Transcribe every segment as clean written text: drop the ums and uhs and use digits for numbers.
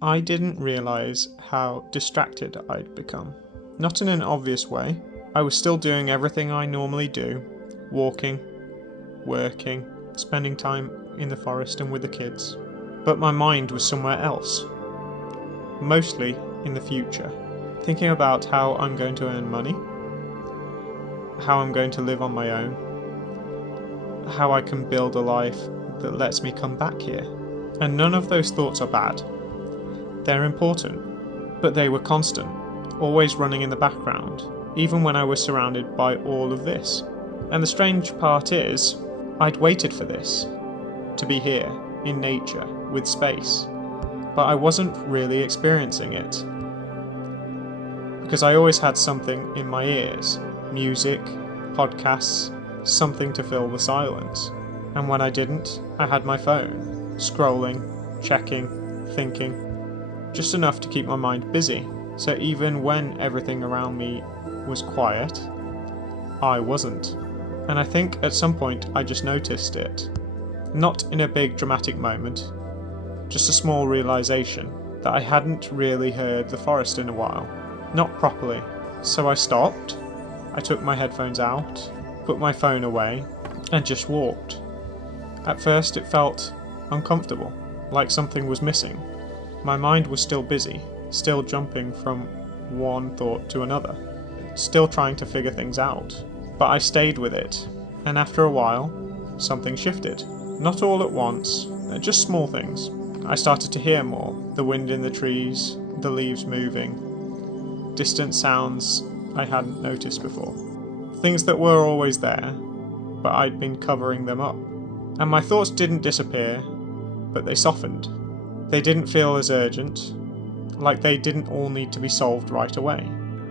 I didn't realise how distracted I'd become. Not in an obvious way. I was still doing everything I normally do, walking, working, spending time in the forest and with the kids. But my mind was somewhere else. Mostly in the future. Thinking about how I'm going to earn money, how I'm going to live on my own, how I can build a life that lets me come back here. And none of those thoughts are bad. They're important, but they were constant, always running in the background, even when I was surrounded by all of this. And the strange part is, I'd waited for this, to be here, in nature, with space, but I wasn't really experiencing it. Because I always had something in my ears, music, podcasts, something to fill the silence. And when I didn't, I had my phone, scrolling, checking, thinking, just enough to keep my mind busy. So even when everything around me was quiet, I wasn't. And I think at some point I just noticed it. Not in a big dramatic moment, just a small realisation that I hadn't really heard the forest in a while. Not properly. So I stopped, I took my headphones out, put my phone away, and just walked. At first it felt uncomfortable, like something was missing. My mind was still busy, still jumping from one thought to another, still trying to figure things out. But I stayed with it, and after a while, something shifted. Not all at once, just small things. I started to hear more, the wind in the trees, the leaves moving, distant sounds I hadn't noticed before. Things that were always there, but I'd been covering them up. And my thoughts didn't disappear, but they softened. They didn't feel as urgent, like they didn't all need to be solved right away.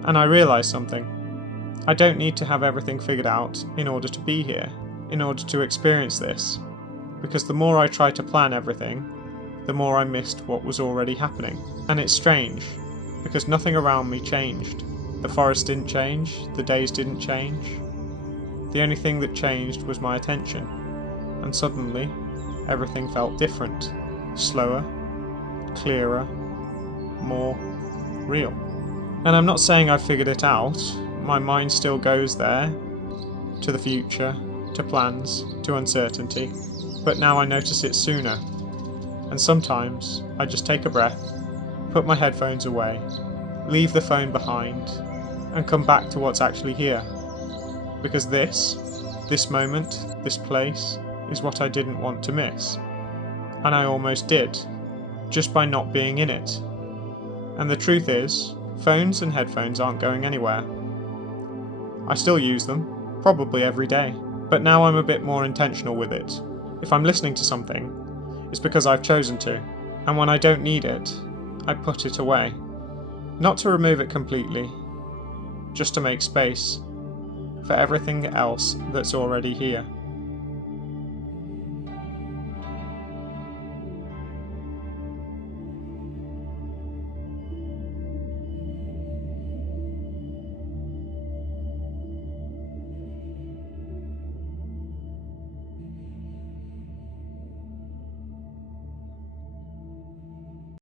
And I realised something. I don't need to have everything figured out in order to be here, in order to experience this, because the more I tried to plan everything, the more I missed what was already happening. And it's strange, because nothing around me changed. The forest didn't change, the days didn't change. The only thing that changed was my attention, and suddenly everything felt different, slower, clearer, more real. And I'm not saying I've figured it out. My mind still goes there, to the future, to plans, to uncertainty, but now I notice it sooner. And sometimes I just take a breath, put my headphones away, leave the phone behind, and come back to what's actually here. Because this moment, this place, is what I didn't want to miss. And I almost did, just by not being in it. And the truth is, phones and headphones aren't going anywhere. I still use them, probably every day, but now I'm a bit more intentional with it. If I'm listening to something, it's because I've chosen to, and when I don't need it, I put it away. Not to remove it completely, just to make space for everything else that's already here.